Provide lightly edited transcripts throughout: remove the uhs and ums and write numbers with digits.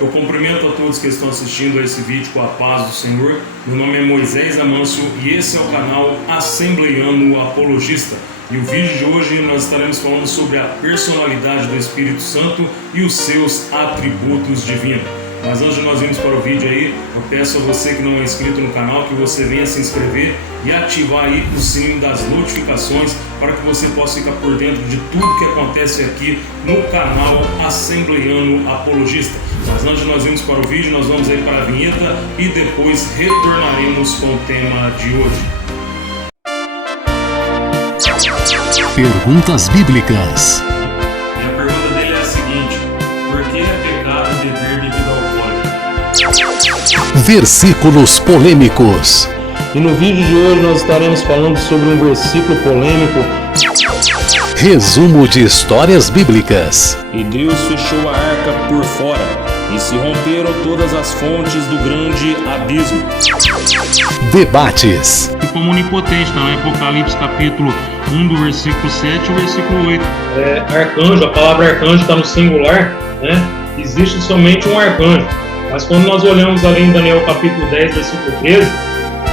Eu cumprimento a todos que estão assistindo a esse vídeo com a paz do Senhor. Meu nome é Moisés Amâncio e esse é o canal Assembleiano Apologista. E o vídeo de hoje nós estaremos falando sobre a personalidade do Espírito Santo e os seus atributos divinos. Mas antes de nós irmos para o vídeo aí, eu peço a você que não é inscrito no canal que você venha se inscrever e ativar aí o sininho das notificações para que você possa ficar por dentro de tudo que acontece aqui no canal Assembleiano Apologista. Mas antes de nós irmos para o vídeo, nós vamos aí para a vinheta e depois retornaremos com o tema de hoje. Perguntas bíblicas. E a pergunta dele é a seguinte: por que é pecado beber bebida alcoólica? Versículos polêmicos. E no vídeo de hoje nós estaremos falando sobre um versículo polêmico. Resumo de histórias bíblicas. E Deus fechou a arca por fora, e se romperam todas as fontes do grande abismo. Debates. E como onipotente, está no Apocalipse capítulo 1 do versículo 7 e o versículo 8. Arcanjo, a palavra arcanjo está no singular, né? Existe somente um arcanjo. Mas quando nós olhamos ali em Daniel capítulo 10, versículo 13,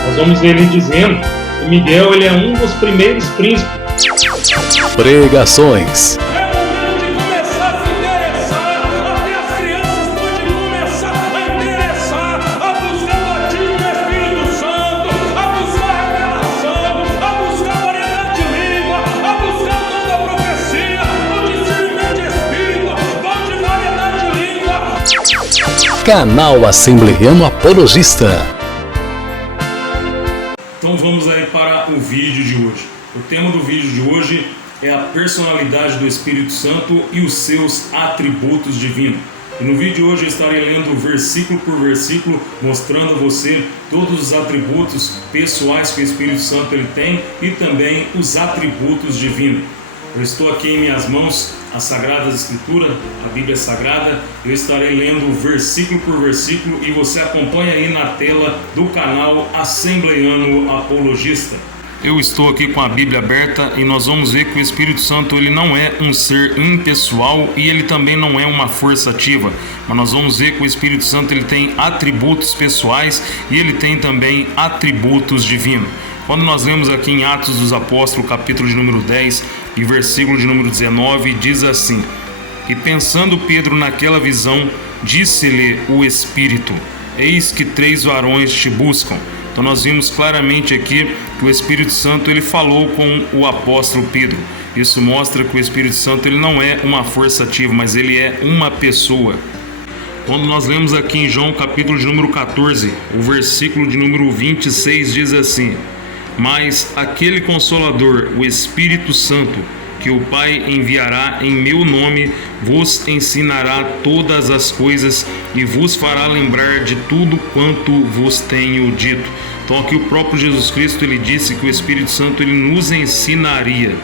nós vamos ver ele dizendo que Miguel ele é um dos primeiros príncipes. Pregações. Canal Assembleiano Apologista. Então vamos aí para o vídeo de hoje. O tema do vídeo de hoje é a personalidade do Espírito Santo e os seus atributos divinos. E no vídeo de hoje eu estarei lendo versículo por versículo, mostrando a você todos os atributos pessoais que o Espírito Santo ele tem e também os atributos divinos. Eu estou aqui em minhas mãos as Sagradas Escrituras, a Bíblia Sagrada. Eu estarei lendo versículo por versículo e você acompanha aí na tela do canal Assembleiano Apologista. Eu estou aqui com a Bíblia aberta e nós vamos ver que o Espírito Santo ele não é um ser impessoal e ele também não é uma força ativa, mas nós vamos ver que o Espírito Santo ele tem atributos pessoais e ele tem também atributos divinos. Quando nós lemos aqui em Atos dos Apóstolos, capítulo de número 10 e versículo de número 19, diz assim: E pensando Pedro naquela visão, disse-lhe o Espírito: Eis que 3 varões te buscam. Então nós vimos claramente aqui que o Espírito Santo ele falou com o apóstolo Pedro. Isso mostra que o Espírito Santo ele não é uma força ativa, mas ele é uma pessoa. Quando nós lemos aqui em João capítulo de número 14, o versículo de número 26 diz assim: Mas aquele Consolador, o Espírito Santo, que o Pai enviará em meu nome, vos ensinará todas as coisas e vos fará lembrar de tudo quanto vos tenho dito. Então aqui o próprio Jesus Cristo ele disse que o Espírito Santo ele nos ensinaria.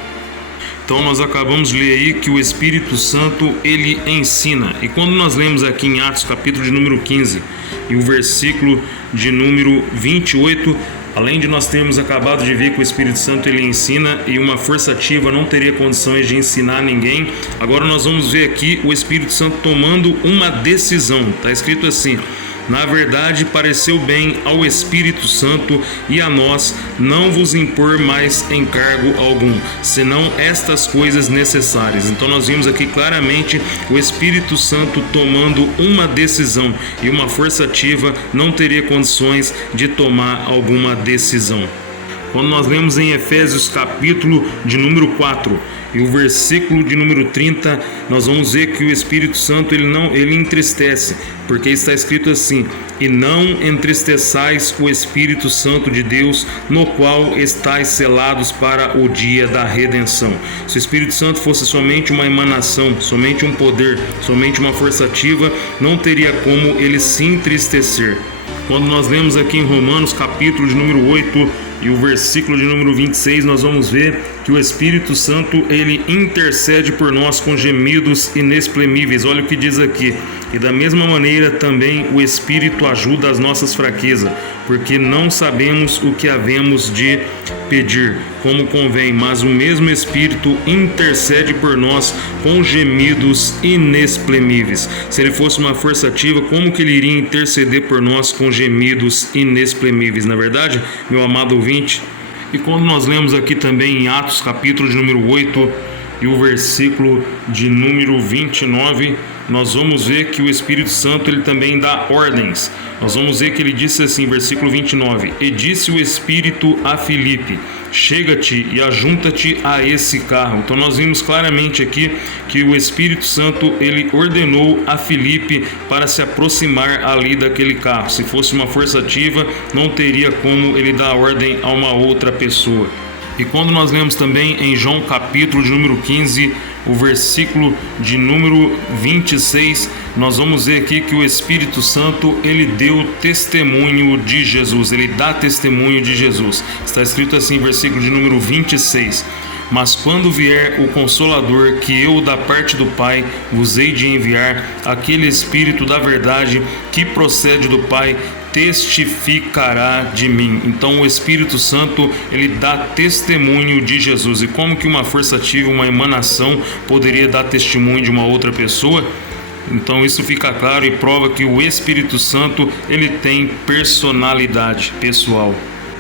Então nós acabamos de ler aí que o Espírito Santo ele ensina. E quando nós lemos aqui em Atos capítulo de número 15 e o versículo de número 28, além de nós termos acabado de ver que o Espírito Santo ele ensina e uma força ativa não teria condições de ensinar ninguém, agora nós vamos ver aqui o Espírito Santo tomando uma decisão. Está escrito assim: Na verdade pareceu bem ao Espírito Santo e a nós não vos impor mais encargo algum, senão estas coisas necessárias. Então nós vimos aqui claramente o Espírito Santo tomando uma decisão e uma força ativa não teria condições de tomar alguma decisão. Quando nós lemos em Efésios capítulo de número 4 e o versículo de número 30, nós vamos ver que o Espírito Santo ele entristece, porque está escrito assim: E não entristeçais o Espírito Santo de Deus, no qual estáis selados para o dia da redenção. Se o Espírito Santo fosse somente uma emanação, somente um poder, somente uma força ativa, não teria como ele se entristecer. Quando nós lemos aqui em Romanos capítulo de número 8 e o versículo de número 26, nós vamos ver que o Espírito Santo ele intercede por nós com gemidos inexprimíveis. Olha o que diz aqui. E da mesma maneira também o Espírito ajuda as nossas fraquezas, porque não sabemos o que havemos de pedir como convém, mas o mesmo Espírito intercede por nós com gemidos inexprimíveis. Se ele fosse uma força ativa, como que ele iria interceder por nós com gemidos inexprimíveis? Na verdade, meu amado ouvinte, e quando nós lemos aqui também em Atos capítulo de número 8 e o versículo de número 29, nós vamos ver que o Espírito Santo ele também dá ordens. Nós vamos ver que ele disse assim, versículo 29: E disse o Espírito a Filipe: chega-te e ajunta-te a esse carro. Então nós vimos claramente aqui que o Espírito Santo ele ordenou a Filipe para se aproximar ali daquele carro. Se fosse uma força ativa, não teria como ele dar ordem a uma outra pessoa. E quando nós lemos também em João capítulo de número 15, o versículo de número 26, nós vamos ver aqui que o Espírito Santo ele deu testemunho de Jesus, ele dá testemunho de Jesus. Está escrito assim, versículo de número 26: Mas quando vier o Consolador, que eu da parte do Pai vos hei de enviar, aquele Espírito da verdade que procede do Pai, testificará de mim. Então o Espírito Santo ele dá testemunho de Jesus. E como que uma força ativa, uma emanação poderia dar testemunho de uma outra pessoa? Então isso fica claro e prova que o Espírito Santo ele tem personalidade pessoal.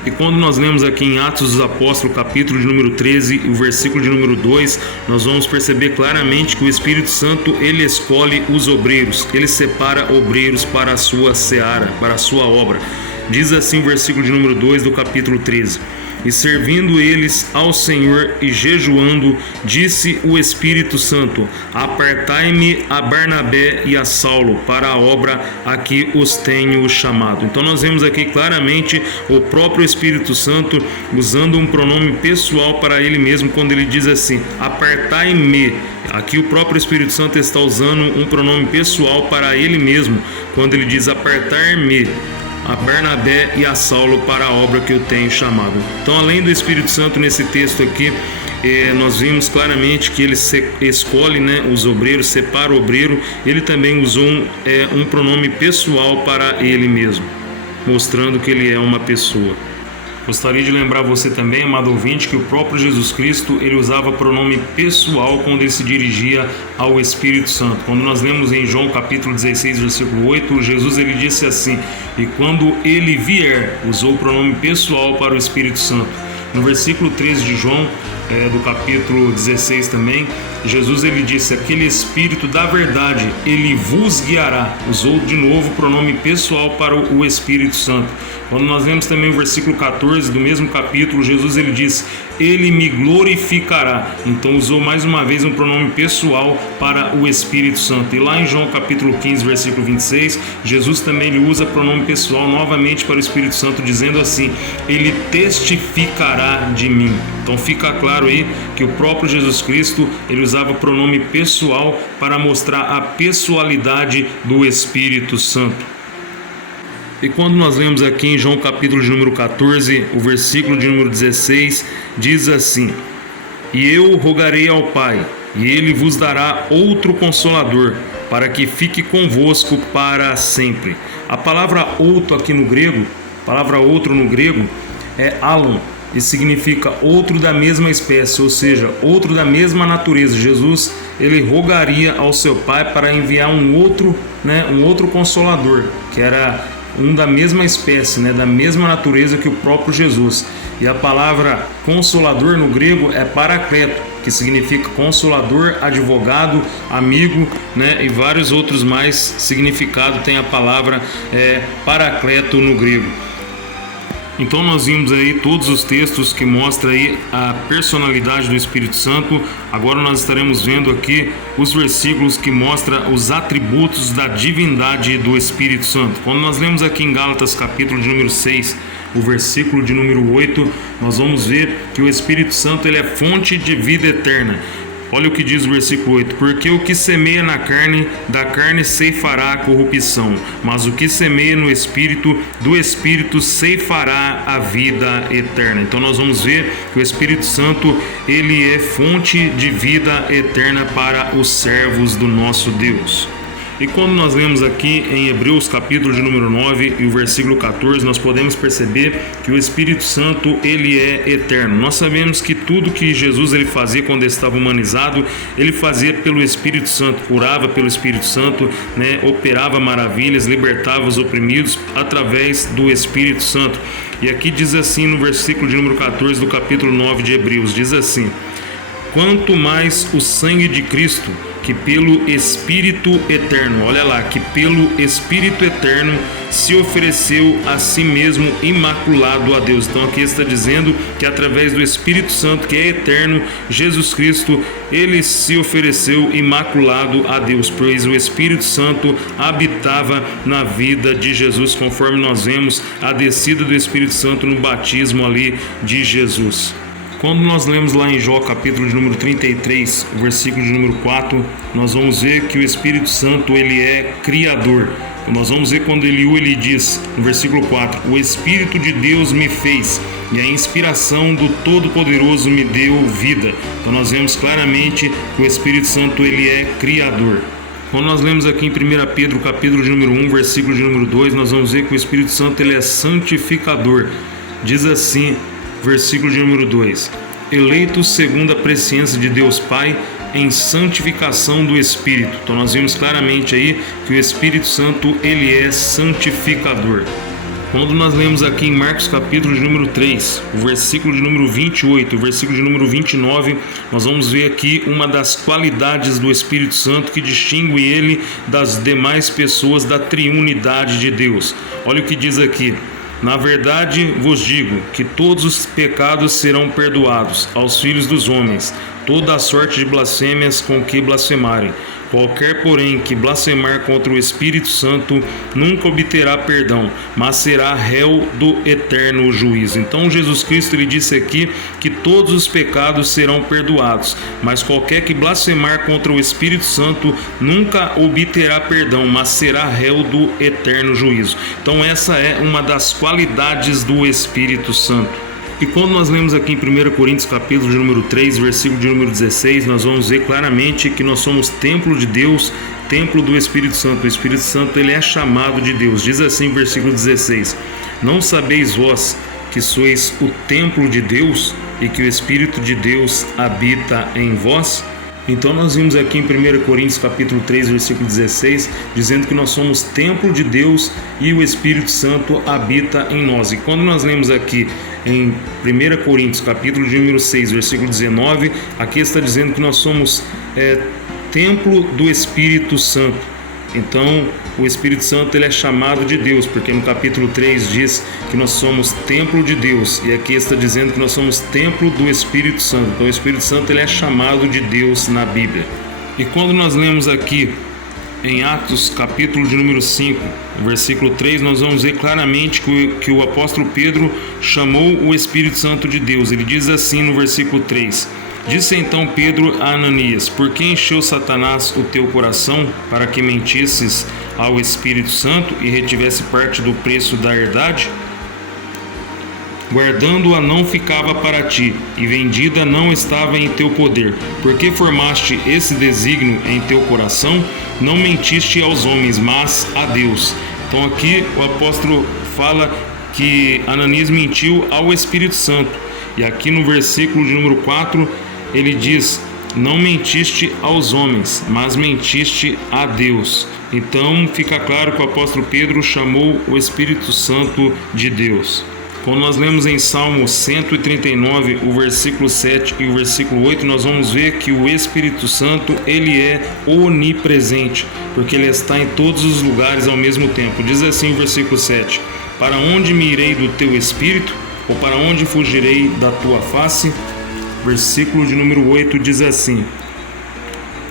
E quando nós lemos aqui em Atos dos Apóstolos, capítulo de número 13, o versículo de número 2, nós vamos perceber claramente que o Espírito Santo, ele escolhe os obreiros, ele separa obreiros para a sua seara, para a sua obra. Diz assim o versículo de número 2 do capítulo 13: E servindo eles ao Senhor e jejuando, disse o Espírito Santo: Apartai-me a Barnabé e a Saulo para a obra a que os tenho chamado. Então nós vemos aqui claramente o próprio Espírito Santo usando um pronome pessoal para ele mesmo quando ele diz assim: Apartai-me. Aqui o próprio Espírito Santo está usando um pronome pessoal para ele mesmo quando ele diz apartar-me a Barnabé e a Saulo para a obra que eu tenho chamado. Então, além do Espírito Santo nesse texto aqui, nós vimos claramente que ele escolhe, os obreiros, separa o obreiro. Ele também usou um pronome pessoal para ele mesmo, mostrando que ele é uma pessoa. Gostaria de lembrar você também, amado ouvinte, que o próprio Jesus Cristo ele usava pronome pessoal quando ele se dirigia ao Espírito Santo. Quando nós lemos em João capítulo 16, versículo 8, Jesus ele disse assim: E quando ele vier, usou o pronome pessoal para o Espírito Santo. No versículo 13 de João, do capítulo 16 também, Jesus ele disse: aquele Espírito da verdade, ele vos guiará. Usou de novo o pronome pessoal para o Espírito Santo. Quando nós lemos também o versículo 14 do mesmo capítulo, Jesus ele diz: ele me glorificará. Então usou mais uma vez um pronome pessoal para o Espírito Santo. E lá em João capítulo 15, versículo 26, Jesus também ele usa pronome pessoal novamente para o Espírito Santo, dizendo assim: ele testificará de mim. Então fica claro aí que o próprio Jesus Cristo ele usava pronome pessoal para mostrar a pessoalidade do Espírito Santo. E quando nós lemos aqui em João capítulo de número 14, o versículo de número 16, diz assim: e eu rogarei ao Pai, e ele vos dará outro Consolador, para que fique convosco para sempre. A palavra outro aqui no grego, a palavra outro no grego é alon, e significa outro da mesma espécie, ou seja, outro da mesma natureza. Jesus ele rogaria ao seu Pai para enviar um outro Consolador, que era um da mesma espécie, da mesma natureza que o próprio Jesus. E a palavra Consolador no grego é Paracleto, que significa consolador, advogado, amigo, e vários outros mais significados tem a palavra Paracleto no grego. Então nós vimos aí todos os textos que mostram aí a personalidade do Espírito Santo. Agora nós estaremos vendo aqui os versículos que mostram os atributos da divindade do Espírito Santo. Quando nós lemos aqui em Gálatas capítulo de número 6, o versículo de número 8, nós vamos ver que o Espírito Santo ele é fonte de vida eterna. Olha o que diz o versículo 8: porque o que semeia na carne, da carne ceifará a corrupção, mas o que semeia no Espírito, do Espírito ceifará a vida eterna. Então nós vamos ver que o Espírito Santo, ele é fonte de vida eterna para os servos do nosso Deus. E quando nós lemos aqui em Hebreus capítulo de número 9 e o versículo 14, nós podemos perceber que o Espírito Santo, ele é eterno. Nós sabemos que tudo que Jesus ele fazia quando ele estava humanizado, ele fazia pelo Espírito Santo, curava pelo Espírito Santo, operava maravilhas, libertava os oprimidos através do Espírito Santo. E aqui diz assim no versículo de número 14 do capítulo 9 de Hebreus, diz assim: quanto mais o sangue de Cristo, que pelo Espírito Eterno, olha lá, que pelo Espírito Eterno se ofereceu a si mesmo imaculado a Deus. Então aqui está dizendo que através do Espírito Santo, que é eterno, Jesus Cristo, ele se ofereceu imaculado a Deus, pois o Espírito Santo habitava na vida de Jesus, conforme nós vemos a descida do Espírito Santo no batismo ali de Jesus. Quando nós lemos lá em Jó, capítulo de número 33, versículo de número 4, nós vamos ver que o Espírito Santo, ele é criador. Nós vamos ver quando ele diz, no versículo 4, o Espírito de Deus me fez, e a inspiração do Todo-Poderoso me deu vida. Então nós vemos claramente que o Espírito Santo, ele é criador. Quando nós lemos aqui em 1 Pedro, capítulo de número 1, versículo de número 2, nós vamos ver que o Espírito Santo, ele é santificador. Diz assim, versículo de número 2: eleitos segundo a presciência de Deus Pai em santificação do Espírito. Então nós vimos claramente aí que o Espírito Santo, ele é santificador. Quando nós lemos aqui em Marcos capítulo de número 3, o versículo de número 28, o versículo de número 29, nós vamos ver aqui uma das qualidades do Espírito Santo que distingue ele das demais pessoas da triunidade de Deus. Olha o que diz aqui: na verdade vos digo que todos os pecados serão perdoados aos filhos dos homens, toda a sorte de blasfêmias com que blasfemarem. Qualquer, porém, que blasfemar contra o Espírito Santo nunca obterá perdão, mas será réu do eterno juízo. Então Jesus Cristo, ele disse aqui que todos os pecados serão perdoados, mas qualquer que blasfemar contra o Espírito Santo nunca obterá perdão, mas será réu do eterno juízo. Então essa é uma das qualidades do Espírito Santo. E quando nós lemos aqui em 1 Coríntios capítulo de número 3, versículo de número 16, nós vamos ver claramente que nós somos templo de Deus, templo do Espírito Santo. O Espírito Santo, ele é chamado de Deus. Diz assim, versículo 16: não sabeis vós que sois o templo de Deus e que o Espírito de Deus habita em vós? Então nós vimos aqui em 1 Coríntios capítulo 3, versículo 16, dizendo que nós somos templo de Deus e o Espírito Santo habita em nós. E quando nós lemos aqui em 1 Coríntios capítulo de número 6, versículo 19, aqui está dizendo que nós somos templo do Espírito Santo. Então o Espírito Santo, ele é chamado de Deus, porque no capítulo 3 diz que nós somos templo de Deus, e aqui está dizendo que nós somos templo do Espírito Santo. Então o Espírito Santo, ele é chamado de Deus na Bíblia. E quando nós lemos aqui em Atos capítulo de número 5, versículo 3, nós vamos ver claramente que o apóstolo Pedro chamou o Espírito Santo de Deus. Ele diz assim no versículo 3: disse então Pedro a Ananias: por que encheu Satanás o teu coração para que mentisses ao Espírito Santo e retivesse parte do preço da herdade? Guardando-a não ficava para ti, e vendida não estava em teu poder. Porque formaste esse desígnio em teu coração? Não mentiste aos homens, mas a Deus. Então aqui o apóstolo fala que Ananias mentiu ao Espírito Santo. E aqui no versículo de número 4, ele diz: não mentiste aos homens, mas mentiste a Deus. Então fica claro que o apóstolo Pedro chamou o Espírito Santo de Deus. Quando nós lemos em Salmo 139, o versículo 7 e o versículo 8, nós vamos ver que o Espírito Santo, ele é onipresente, porque ele está em todos os lugares ao mesmo tempo. Diz assim o versículo 7: para onde me irei do teu Espírito? Ou para onde fugirei da tua face? Versículo de número 8 diz assim: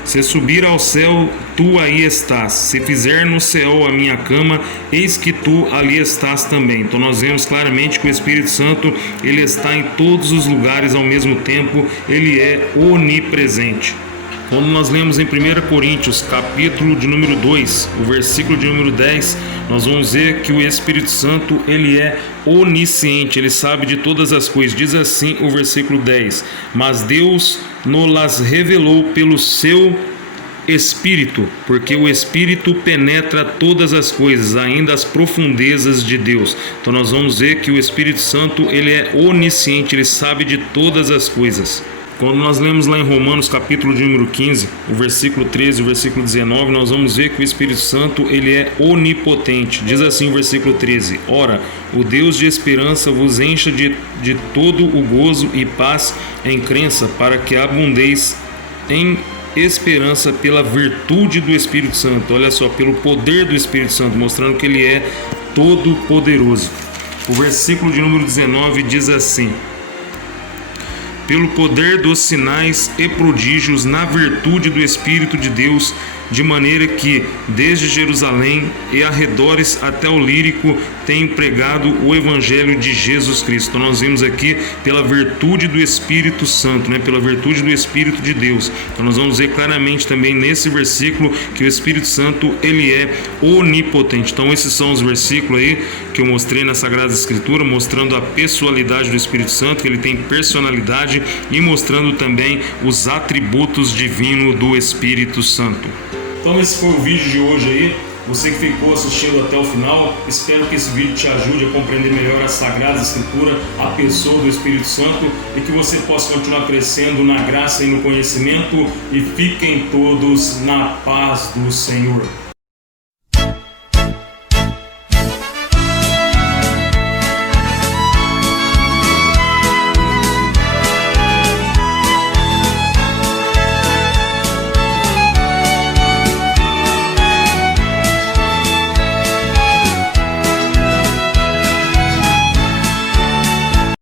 se subir ao céu, tu aí estás. Se fizer no céu a minha cama, eis que tu ali estás também. Então nós vemos claramente que o Espírito Santo, ele está em todos os lugares ao mesmo tempo, ele é onipresente. Quando nós lemos em 1 Coríntios, capítulo de número 2, o versículo de número 10, nós vamos ver que o Espírito Santo, ele é onisciente, ele sabe de todas as coisas. Diz assim o versículo 10: mas Deus nos revelou pelo seu Espírito, porque o Espírito penetra todas as coisas, ainda as profundezas de Deus. Então nós vamos ver que o Espírito Santo, ele é onisciente, ele sabe de todas as coisas. Quando nós lemos lá em Romanos, capítulo de número 15, o versículo 13 e o versículo 19, nós vamos ver que o Espírito Santo, ele é onipotente. Diz assim o versículo 13: ora, o Deus de esperança vos encha de todo o gozo e paz em crença, para que abundeis em esperança pela virtude do Espírito Santo. Olha só, pelo poder do Espírito Santo, mostrando que ele é todo poderoso. O versículo de número 19 diz assim: pelo poder dos sinais e prodígios na virtude do Espírito de Deus, de maneira que desde Jerusalém e arredores até o Lírico tem pregado o Evangelho de Jesus Cristo. Então nós vimos aqui pela virtude do Espírito Santo, pela virtude do Espírito de Deus. Então nós vamos ver claramente também nesse versículo que o Espírito Santo, ele é onipotente. Então esses são os versículos aí que eu mostrei na Sagrada Escritura, mostrando a pessoalidade do Espírito Santo, que ele tem personalidade, e mostrando também os atributos divinos do Espírito Santo. Então esse foi o vídeo de hoje aí. Você que ficou assistindo até o final, espero que esse vídeo te ajude a compreender melhor a Sagrada Escritura, a pessoa do Espírito Santo, e que você possa continuar crescendo na graça e no conhecimento, e fiquem todos na paz do Senhor.